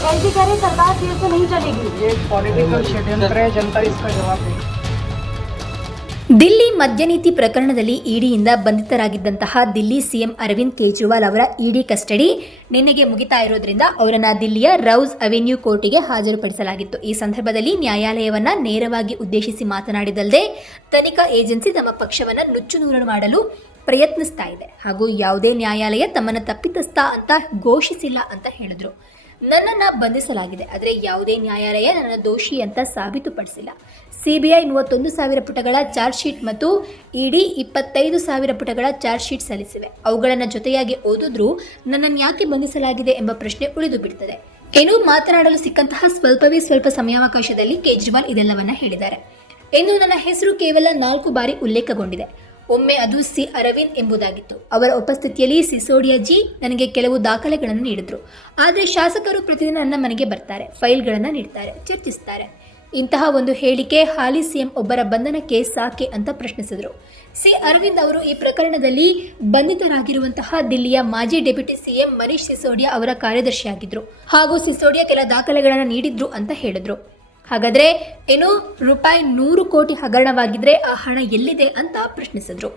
LG कह रही सरकार देर से नहीं चलेगी। ये पॉलिटिकल षड्यंत्र है, जनता इसका जवाब देगी। ದಿಲ್ಲಿ ಮದ್ಯ ನೀತಿ ಪ್ರಕರಣದಲ್ಲಿ ಇಡಿಯಿಂದ ಬಂಧಿತರಾಗಿದ್ದಂತಹ ದಿಲ್ಲಿ ಸಿಎಂ ಅರವಿಂದ್ ಕೇಜ್ರಿವಾಲ್ ಅವರ ಇಡಿ ಕಸ್ಟಡಿ ನಿನ್ನೆಗೆ ಮುಗಿತಾ ಇರೋದ್ರಿಂದ ಅವರನ್ನ ದಿಲ್ಲಿಯ ರೌಸ್ ಅವೆನ್ಯೂ ಕೋರ್ಟಿಗೆ ಹಾಜರುಪಡಿಸಲಾಗಿತ್ತು. ಈ ಸಂದರ್ಭದಲ್ಲಿ ನ್ಯಾಯಾಲಯವನ್ನ ನೇರವಾಗಿ ಉದ್ದೇಶಿಸಿ ಮಾತನಾಡಿದಲ್ಲದೆ ತನಿಖಾ ಏಜೆನ್ಸಿ ತಮ್ಮ ಪಕ್ಷವನ್ನು ನುಚ್ಚುನೂರು ಮಾಡಲು ಪ್ರಯತ್ನಿಸ್ತಾ ಇದೆ ಹಾಗೂ ಯಾವುದೇ ನ್ಯಾಯಾಲಯ ತಮ್ಮನ್ನು ತಪ್ಪಿತಸ್ಥ ಅಂತ ಘೋಷಿಸಿಲ್ಲ ಅಂತ ಹೇಳಿದ್ರು. ನನ್ನನ್ನ ಬಂಧಿಸಲಾಗಿದೆ, ಆದರೆ ಯಾವುದೇ ನ್ಯಾಯಾಲಯ ನನ್ನ ದೋಷಿ ಅಂತ ಸಾಬೀತುಪಡಿಸಿಲ್ಲ. ಸಿಬಿಐ 31,000 ಪುಟಗಳ ಚಾರ್ಜ್ ಶೀಟ್ ಮತ್ತು ಇಡಿ 25,000 ಪುಟಗಳ ಚಾರ್ಜ್ ಶೀಟ್ ಸಲ್ಲಿಸಿವೆ. ಅವುಗಳನ್ನು ಜೊತೆಯಾಗಿ ಓದಿದ್ರೂ ನನ್ನನ್ನು ಯಾಕೆ ಬಂಧಿಸಲಾಗಿದೆ ಎಂಬ ಪ್ರಶ್ನೆ ಉಳಿದು ಬಿಡ್ತದೆ. ಏನೋ ಮಾತನಾಡಲು ಸಿಕ್ಕಂತಹ ಸ್ವಲ್ಪವೇ ಸ್ವಲ್ಪ ಸಮಯಾವಕಾಶದಲ್ಲಿ ಕೇಜ್ರಿವಾಲ್ ಇದೆಲ್ಲವನ್ನ ಹೇಳಿದ್ದಾರೆ. ಎಂದು ನನ್ನ ಹೆಸರು ಕೇವಲ 4 ಬಾರಿ ಉಲ್ಲೇಖಗೊಂಡಿದೆ. ಒಮ್ಮೆ ಅದು ಸಿ ಅರವಿಂದ್ ಎಂಬುದಾಗಿತ್ತು. ಅವರ ಉಪಸ್ಥಿತಿಯಲ್ಲಿ ಸಿಸೋಡಿಯಾಜಿ ನನಗೆ ಕೆಲವು ದಾಖಲೆಗಳನ್ನು ನೀಡಿದ್ರು. ಆದರೆ ಶಾಸಕರು ಪ್ರತಿದಿನ ನನ್ನ ಮನೆಗೆ ಬರ್ತಾರೆ, ಫೈಲ್ಗಳನ್ನು ನೀಡ್ತಾರೆ, ಚರ್ಚಿಸ್ತಾರೆ. ಇಂತಹ ಒಂದು ಹೇಳಿಕೆ ಹಾಲಿ ಸಿಎಂ ಒಬ್ಬರ ಬಂಧನಕ್ಕೆ ಸಾಕೆ ಅಂತ ಪ್ರಶ್ನಿಸಿದರು. ಸಿ ಅರವಿಂದ್ ಅವರು ಈ ಪ್ರಕರಣದಲ್ಲಿ ಬಂಧಿತರಾಗಿರುವಂತಹ ದಿಲ್ಲಿಯ ಮಾಜಿ ಡೆಪ್ಯೂಟಿ ಸಿಎಂ ಮನೀಶ್ ಸಿಸೋಡಿಯಾ ಅವರ ಕಾರ್ಯದರ್ಶಿಯಾಗಿದ್ರು ಹಾಗೂ ಸಿಸೋಡಿಯಾ ಕೆಲ ದಾಖಲೆಗಳನ್ನು ನೀಡಿದ್ರು ಅಂತ ಹೇಳಿದ್ರು. ಹಾಗಾದ್ರೆ ಏನು ರೂಪಾಯಿ 100 ಕೋಟಿ ಹಗರಣವಾಗಿದ್ರೆ ಆ ಹಣ ಎಲ್ಲಿದೆ ಅಂತ ಪ್ರಶ್ನಿಸಿದ್ರು.